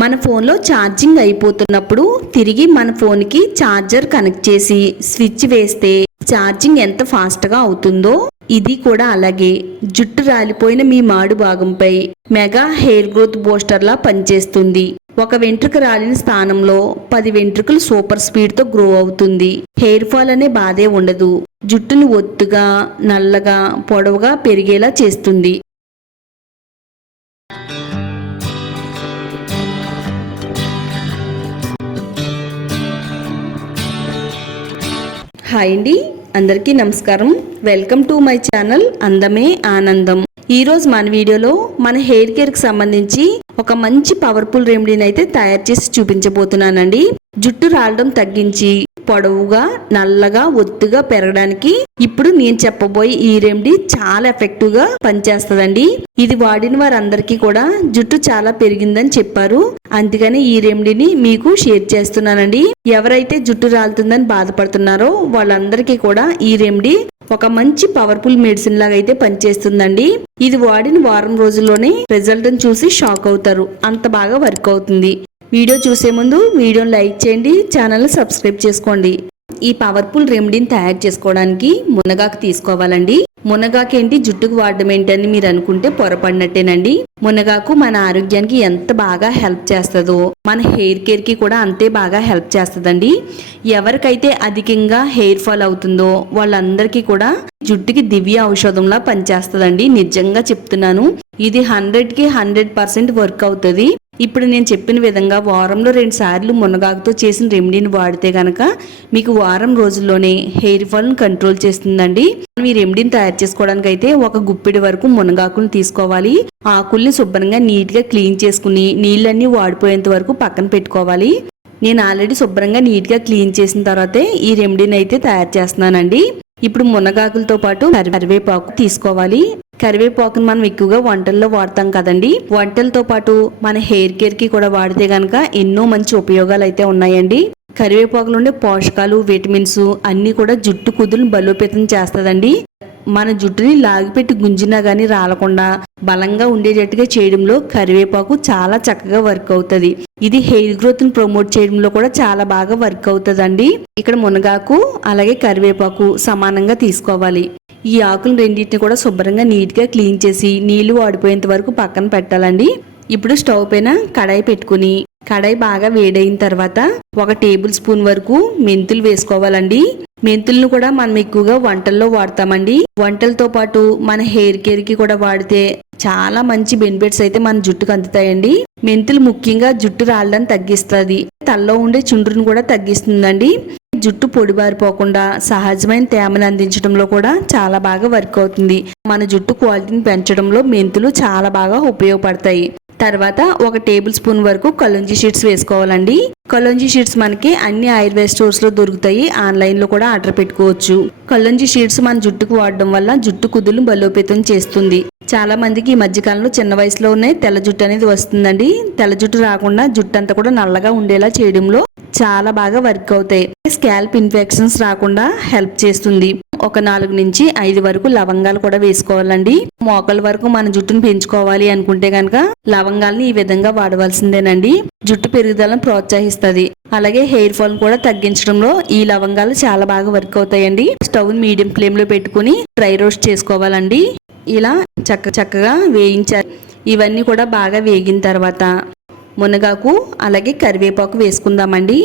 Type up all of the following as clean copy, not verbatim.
మన ఫోన్లో ఛార్జింగ్ అయిపోతున్నప్పుడు తిరిగి మన ఫోన్కి ఛార్జర్ కనెక్ట్ చేసి స్విచ్ వేస్తే ఛార్జింగ్ ఎంత ఫాస్ట్గా అవుతుందో ఇది కూడా అలాగే జుట్టు రాలిపోయిన మీ మాడు భాగంపై మెగా హెయిర్ గ్రోత్ బూస్టర్లా పనిచేస్తుంది. ఒక వెంట్రుక రాలిన స్థానంలో 10 వెంట్రుకలు సూపర్ స్పీడ్తో గ్రో అవుతుంది. హెయిర్ ఫాల్ అనే బాధే ఉండదు. జుట్టును ఒత్తుగా, నల్లగా, పొడవుగా పెరిగేలా చేస్తుంది. హాయ్ అండి, అందరికీ నమస్కారం. వెల్కమ్ టు మై ఛానల్ అందమే ఆనందం. ఈరోజు మన వీడియోలో మన హెయిర్ కేర్కి సంబంధించి ఒక మంచి పవర్ఫుల్ రెమెడీని అయితే తయారు చేసి చూపించబోతున్నానండి. జుట్టు రాలడం తగ్గించి పొడవుగా, నల్లగా, ఒత్తుగా పెరగడానికి ఇప్పుడు నేను చెప్పబోయే ఈ రెమెడీ చాలా ఎఫెక్టివ్ గా పనిచేస్తుందండి. ఇది వాడిన వారందరికీ కూడా జుట్టు చాలా పెరిగిందని చెప్పారు. అందుకని ఈ రెమెడీని మీకు షేర్ చేస్తున్నానండి. ఎవరైతే జుట్టు రాలుతుందని బాధపడుతున్నారో వాళ్ళందరికీ కూడా ఈ రెమెడీ ఒక మంచి పవర్ఫుల్ మెడిసిన్ లాగా అయితే పనిచేస్తుందండి. ఇది వాడిన వారం రోజుల్లోనే రిజల్ట్ చూసి షాక్ అవుతారు. అంత బాగా వర్క్ అవుతుంది. వీడియో చూసే ముందు వీడియోని లైక్ చేయండి, ఛానల్ని సబ్స్క్రైబ్ చేసుకోండి. ఈ పవర్ఫుల్ రెమెడీని తయారు చేసుకోవడానికి మునగాకు తీసుకోవాలండి. మునగాకు ఏంటి, జుట్టుకు వాడడం ఏంటని మీరు అనుకుంటే పొరపడినట్టేనండి. మునగాకు మన ఆరోగ్యానికి ఎంత బాగా హెల్ప్ చేస్తుందో మన హెయిర్ కేర్ కి కూడా అంతే బాగా హెల్ప్ చేస్తుందండి. ఎవరికైతే అధికంగా హెయిర్ ఫాల్ అవుతుందో వాళ్ళందరికీ కూడా జుట్టుకి దివ్య ఔషధంలా పనిచేస్తుందండి. నిజంగా చెప్తున్నాను, ఇది 100కి 100% వర్క్ అవుతుంది. ఇప్పుడు నేను చెప్పిన విధంగా వారంలో 2 సార్లు మునగాకుతో చేసిన రెమెడీని వాడితే గనక మీకు వారం రోజుల్లోనే హెయిర్ ఫాల్ని కంట్రోల్ చేస్తుందండి. ఈ రెమెడీని తయారు చేసుకోవడానికి అయితే ఒక గుప్పిడి వరకు మునగాకుని తీసుకోవాలి. ఆకుల్ని శుభ్రంగా నీట్గా క్లీన్ చేసుకుని నీళ్ళన్నీ వాడిపోయేంత వరకు పక్కన పెట్టుకోవాలి. నేను ఆల్రెడీ శుభ్రంగా నీట్గా క్లీన్ చేసిన తర్వాతే ఈ రెమెడీని అయితే తయారు చేస్తున్నానండి. ఇప్పుడు మునగాకులతో పాటు కరివేపాకు తీసుకోవాలి. కరివేపాకును మనం ఎక్కువగా వంటల్లో వాడతాం కదండి. వంటలతో పాటు మన హెయిర్ కేర్ కి కూడా వాడితే గనక ఎన్నో మంచి ఉపయోగాలు అయితే ఉన్నాయండి. కరివేపాకులో ఉండే పోషకాలు, విటమిన్స్ అన్ని కూడా జుట్టు కుదురును బలోపేతం చేస్తుందండి. మన జుట్టుని లాగిపెట్టి గుంజినా గానీ రాలకుండా బలంగా ఉండేటట్టుగా చేయడంలో కరివేపాకు చాలా చక్కగా వర్క్ అవుతుంది. ఇది హెయిర్ గ్రోత్ ని ప్రమోట్ చేయడంలో కూడా చాలా బాగా వర్క్ అవుతుందండి. ఇక్కడ మునగాకు అలాగే కరివేపాకు సమానంగా తీసుకోవాలి. ఈ ఆకులు రెండింటిని కూడా శుభ్రంగా నీట్ గా క్లీన్ చేసి నీళ్లు వాడిపోయేంత వరకు పక్కన పెట్టాలండి. ఇప్పుడు స్టవ్ పైన కడాయి పెట్టుకుని కడాయి బాగా వేడైన తర్వాత 1 టేబుల్ స్పూన్ వరకు మెంతులు వేసుకోవాలండి. మెంతులను కూడా మనం ఎక్కువగా వంటల్లో వాడతామండి. వంటలతో పాటు మన హెయిర్ కేర్ కి కూడా వాడితే చాలా మంచి బెనిఫిట్స్ అయితే మన జుట్టుకు అందుతాయండి. మెంతులు ముఖ్యంగా జుట్టు రాళ్ళని తగ్గిస్తుంది, తలలో ఉండే చుండ్రును కూడా తగ్గిస్తుందండి. జుట్టు పొడిబారిపోకుండా సహజమైన తేమను అందించడంలో కూడా చాలా బాగా వర్క్ అవుతుంది. మన జుట్టు క్వాలిటీని పెంచడంలో మెంతులు చాలా బాగా ఉపయోగపడతాయి. తర్వాత 1 టేబుల్ స్పూన్ వరకు కలుంజీ షీట్స్ వేసుకోవాలండి. కలుంజీ షీట్స్ మనకి అన్ని ఆయుర్వేద స్టోర్స్ లో దొరుకుతాయి. ఆన్లైన్ లో కూడా ఆర్డర్ పెట్టుకోవచ్చు. కలుంజీ షీట్స్ మన జుట్టుకు వాడడం వల్ల జుట్టు కుదులు బలోపేతం చేస్తుంది. చాలా మందికి ఈ మధ్యకాలంలో చిన్న వయసులోనే తెల్ల జుట్టు అనేది వస్తుందండి. తెల్ల జుట్టు రాకుండా జుట్టు అంతా కూడా నల్లగా ఉండేలా చేయడంలో చాలా బాగా వర్క్ అవుతాయి. స్కాల్ప్ ఇన్ఫెక్షన్స్ రాకుండా హెల్ప్ చేస్తుంది. ఒక 4 నుంచి 5 వరకు లవంగాలు కూడా వేసుకోవాలండి. మోకాల వరకు మన జుట్టును పెంచుకోవాలి అనుకుంటే గనక లవంగాల్ని ఈ విధంగా వాడవలసిందేనండి. జుట్టు పెరుగుదలను ప్రోత్సహిస్తుంది. అలాగే హెయిర్ ఫాల్ కూడా తగ్గించడంలో ఈ లవంగాలు చాలా బాగా వర్క్ అవుతాయండి. స్టవ్ మీడియం ఫ్లేమ్ లో పెట్టుకుని డ్రై రోస్ట్ చేసుకోవాలండి. ఇలా చక్కగా వేయించాలి. ఇవన్నీ కూడా బాగా వేగిన తర్వాత మునగాకు అలాగే కరివేపాకు వేసుకుందామండి.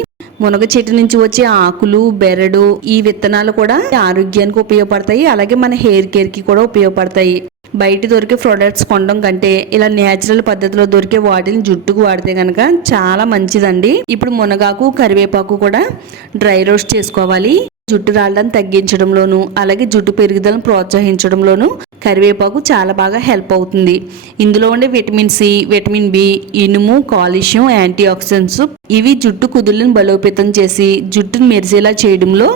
మునగ చెట్టు నుంచి వచ్చే ఆకులు, బెరడు, ఈ విత్తనాలు కూడా ఆరోగ్యానికి ఉపయోగపడతాయి. అలాగే మన హెయిర్ కేర్ కి కూడా ఉపయోగపడతాయి. బయట దొరికే ప్రొడక్ట్స్ కొనడం కంటే ఇలా నేచురల్ పద్ధతిలో దొరికే వాటిని జుట్టుకు వాడితే గనక చాలా మంచిదండి. ఇప్పుడు మునగాకు, కరివేపాకు కూడా డ్రై రోస్ట్ చేసుకోవాలి. జుట్టు రాళ్ళని తగ్గించడంలోను అలాగే జుట్టు పెరుగుదలను ప్రోత్సహించడంలోను కరివేపాకు చాలా బాగా హెల్ప్ అవుతుంది. ఇందులో ఉండే విటమిన్ సి, విటమిన్ బి, ఇనుము, కాల్షియం, యాంటీ ఆక్సిడెంట్స్ ఇవి జుట్టు కుదుళ్ళను బలోపేతం చేసి జుట్టును మెరిసేలా చేయడంలో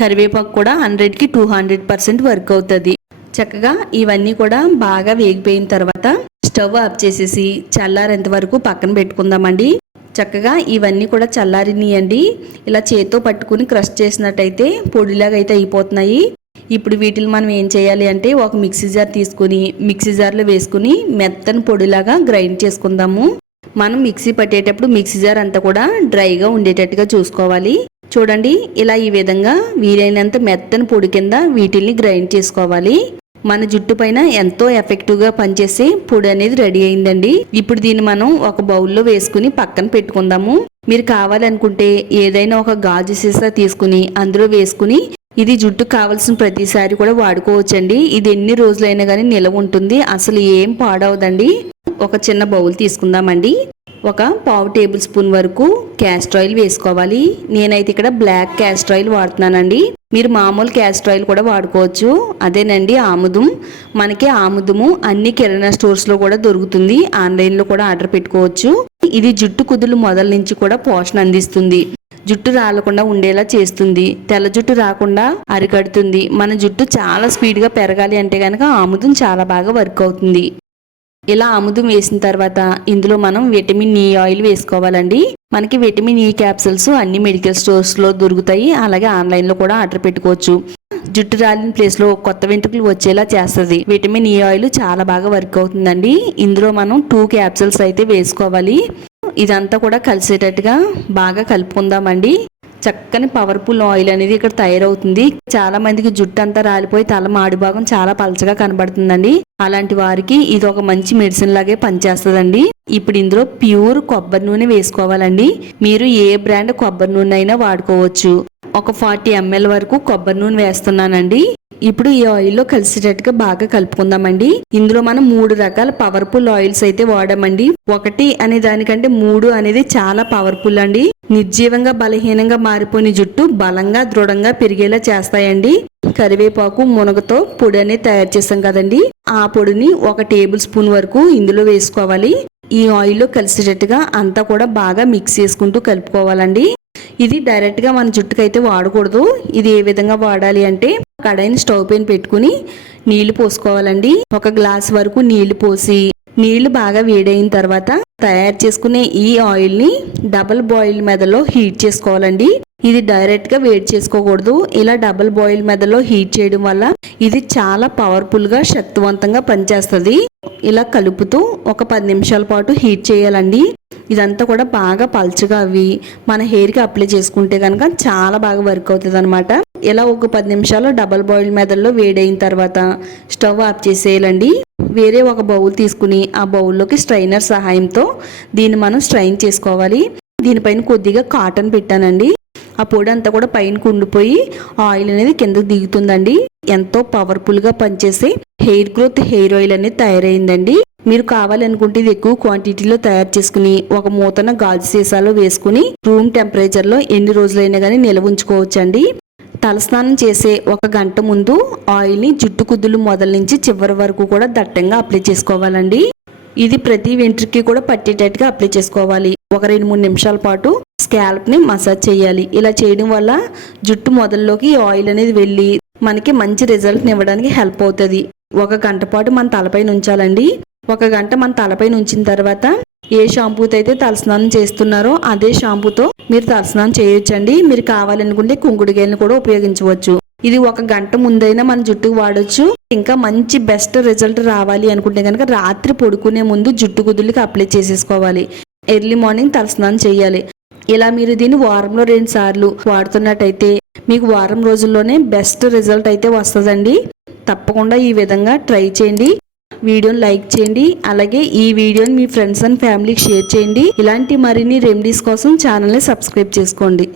కరివేపాకు కూడా 100కి 200% వర్క్ అవుతుంది. చక్కగా ఇవన్నీ కూడా బాగా వేగిపోయిన తర్వాత స్టవ్ ఆఫ్ చేసేసి చల్లారేంత వరకు పక్కన పెట్టుకుందామండి. చక్కగా ఇవన్నీ కూడా చల్లారినియండి. ఇలా చేత్తో పట్టుకుని క్రష్ చేసినట్టయితే పొడిలాగా అయితే అయిపోతున్నాయి. ఇప్పుడు వీటిని మనం ఏం చేయాలి అంటే ఒక మిక్సీ జార్ తీసుకుని మిక్సీ జార్లో వేసుకుని మెత్తని పొడిలాగా గ్రైండ్ చేసుకుందాము. మనం మిక్సీ పట్టేటప్పుడు మిక్సీ జార్ అంతా కూడా డ్రైగా ఉండేటట్టుగా చూసుకోవాలి. చూడండి, ఇలా ఈ విధంగా వీలైనంత మెత్తని పొడి కింద వీటిల్ని గ్రైండ్ చేసుకోవాలి. మన జుట్టు పైన ఎంతో ఎఫెక్టివ్గా పనిచేసే పొడి అనేది రెడీ అయిందండి. ఇప్పుడు దీన్ని మనం ఒక బౌల్లో వేసుకుని పక్కన పెట్టుకుందాము. మీరు కావాలనుకుంటే ఏదైనా ఒక గాజు సీసా తీసుకుని అందులో వేసుకుని ఇది జుట్టు కావాల్సిన ప్రతిసారి కూడా వాడుకోవచ్చండి. ఇది ఎన్ని రోజులైనా కానీ నిలవ ఉంటుంది, అసలు ఏం పాడవదండి. ఒక చిన్న బౌల్ తీసుకుందామండి. ఒక పావు టేబుల్ స్పూన్ వరకు క్యాస్టర్ ఆయిల్ వేసుకోవాలి. నేనైతే ఇక్కడ బ్లాక్ క్యాస్టర్ ఆయిల్ వాడుతున్నానండి. మీరు మామూలు క్యాస్టర్ ఆయిల్ కూడా వాడుకోవచ్చు. అదేనండి ఆముదం. మనకి ఆముదము అన్ని కిరాణా స్టోర్స్లో కూడా దొరుకుతుంది. ఆన్లైన్లో కూడా ఆర్డర్ పెట్టుకోవచ్చు. ఇది జుట్టు కుదులు మొదల నుంచి కూడా పోషణ అందిస్తుంది. జుట్టు రాలకుండా ఉండేలా చేస్తుంది. తెల్ల జుట్టు రాకుండా అరికడుతుంది. మన జుట్టు చాలా స్పీడ్గా పెరగాలి అంటే కనుక ఆముదం చాలా బాగా వర్క్ అవుతుంది. ఇలా ఆముదం వేసిన తర్వాత ఇందులో మనం విటమిన్ ఈ ఆయిల్ వేసుకోవాలండి. మనకి విటమిన్ ఈ క్యాప్సూల్స్ అన్ని మెడికల్ స్టోర్స్లో దొరుకుతాయి. అలాగే ఆన్లైన్లో కూడా ఆర్డర్ పెట్టుకోవచ్చు. జుట్టు రాలిన ప్లేస్లో కొత్త వెంట్రుకలు వచ్చేలా చేస్తుంది. విటమిన్ ఈ ఆయిల్ చాలా బాగా వర్క్ అవుతుందండి. ఇందులో మనం 2 క్యాప్సూల్స్ అయితే వేసుకోవాలి. ఇదంతా కూడా కలిసేటట్టుగా బాగా కలుపుకుందామండి. చక్కని పవర్ఫుల్ ఆయిల్ అనేది ఇక్కడ తయారవుతుంది. చాలా మందికి జుట్టు అంతా రాలిపోయి తల మాడి భాగం చాలా పలచగా కనబడుతుందండి. అలాంటి వారికి ఇది ఒక మంచి మెడిసిన్ లాగే పనిచేస్తుందండి. ఇప్పుడు ఇందులో ప్యూర్ కొబ్బరి నూనె వేసుకోవాలండి. మీరు ఏ బ్రాండ్ కొబ్బరి నూనె అయినా వాడుకోవచ్చు. ఒక 40 ml వరకు కొబ్బరి నూనె వేస్తున్నానండి. ఇప్పుడు ఈ ఆయిల్లో కలిసేటట్టుగా బాగా కలుపుకుందామండి. ఇందులో మనం 3 రకాల పవర్ఫుల్ ఆయిల్స్ అయితే వాడామండి. 1 అనే దానికంటే 3 అనేది చాలా పవర్ఫుల్ అండి. నిర్జీవంగా బలహీనంగా మారిపోయిన జుట్టు బలంగా దృఢంగా పెరిగేలా చేస్తాయండి. కరివేపాకు మునగతో పొడి అనేది తయారు చేస్తాం కదండి, ఆ పొడిని 1 టేబుల్ స్పూన్ వరకు ఇందులో వేసుకోవాలి. ఈ ఆయిల్లో కలిసేటట్టుగా అంతా కూడా బాగా మిక్స్ చేసుకుంటూ కలుపుకోవాలండి. ఇది డైరెక్ట్ గా మన జుట్టుకైతే వాడకూడదు. ఇది ఏ విధంగా వాడాలి అంటే కడాయిని స్టవ్ పైన పెట్టుకుని నీళ్లు పోసుకోవాలండి. 1 గ్లాస్ వరకు నీళ్లు పోసి నీళ్లు బాగా వేడైన తర్వాత తయారు చేసుకునే ఈ ఆయిల్ ని డబుల్ బాయిల్ మెదలో హీట్ చేసుకోవాలండి. ఇది డైరెక్ట్ గా వేడి చేసుకోకూడదు. ఇలా డబుల్ బాయిల్ మెదలో హీట్ చేయడం వల్ల ఇది చాలా పవర్ఫుల్ గా శక్తివంతంగా పనిచేస్తుంది. ఇలా కలుపుతూ ఒక 10 నిమిషాల పాటు హీట్ చేయాలండి. ఇదంతా కూడా బాగా పల్చగా అవి మన హెయిర్ కి అప్లై చేసుకుంటే కనుక చాలా బాగా వర్క్ అవుతుంది అనమాట. ఇలా ఒక 10 నిమిషాలు డబల్ బాయిల్ మెదడులో వేడైన తర్వాత స్టవ్ ఆఫ్ చేసేయాలండి. వేరే ఒక బౌల్ తీసుకుని ఆ బౌల్లోకి స్ట్రైనర్ సహాయంతో దీన్ని మనం స్ట్రైన్ చేసుకోవాలి. దీనిపైన కొద్దిగా కాటన్ పెట్టానండి. ఆ పొడి అంతా కూడా పైన కుండిపోయి ఆయిల్ అనేది కిందకు దిగుతుందండి. ఎంతో పవర్ఫుల్ గా పనిచేసే హెయిర్ గ్రోత్ హెయిర్ ఆయిల్ అనేది తయారైందండి. మీరు కావాలనుకుంటే ఇది ఎక్కువ క్వాంటిటీలో తయారు చేసుకుని ఒక మూతన గాజు సీసాలో వేసుకుని రూమ్ టెంపరేచర్ లో ఎన్ని రోజులైనా కానీ నిల్వ ఉంచుకోవచ్చండి. తలస్నానం చేసే 1 గంట ముందు ఆయిల్ ని జుట్టు కుదులు మొదల నుంచి చివరి వరకు కూడా దట్టంగా అప్లై చేసుకోవాలండి. ఇది ప్రతి వెంట్రుకి కూడా పట్టేటట్టుగా అప్లై చేసుకోవాలి. ఒక 2-3 నిమిషాల పాటు స్కాల్ప్ ని మసాజ్ చేయాలి. ఇలా చేయడం వల్ల జుట్టు మొదల్లోకి ఆయిల్ అనేది వెళ్ళి మనకి మంచి రిజల్ట్ ఇవ్వడానికి హెల్ప్ అవుతుంది. 1 గంట పాటు మన తలపైన ఉంచాలండి. 1 గంట మన తలపైన ఉంచిన తర్వాత ఏ షాంపూతో అయితే తలస్నానం చేస్తున్నారో అదే షాంపూతో మీరు తలస్నానం చేయొచ్చండి. మీరు కావాలనుకుంటే కుంకుడుకాయలను కూడా ఉపయోగించవచ్చు. ఇది 1 గంట ముందైనా మన జుట్టుకు వాడొచ్చు. ఇంకా మంచి బెస్ట్ రిజల్ట్ రావాలి అనుకుంటే కనుక రాత్రి పడుకునే ముందు జుట్టు కుదుళ్ళకి అప్లై చేసేసుకోవాలి. ఎర్లీ మార్నింగ్ తలస్నానం చేయాలి. ఇలా మీరు దీన్ని వారంలో 2 సార్లు వాడుతున్నట్టయితే మీకు వారం రోజుల్లోనే బెస్ట్ రిజల్ట్ అయితే వస్తుందండి. తప్పకుండా ఈ విధంగా ట్రై చేయండి. వీడియోని లైక్ చేయండి. అలాగే ఈ వీడియోని మీ ఫ్రెండ్స్ అండ్ ఫ్యామిలీకి షేర్ చేయండి. ఇలాంటి మరిన్ని రెమెడీస్ కోసం ఛానల్ని సబ్స్క్రైబ్ చేసుకోండి.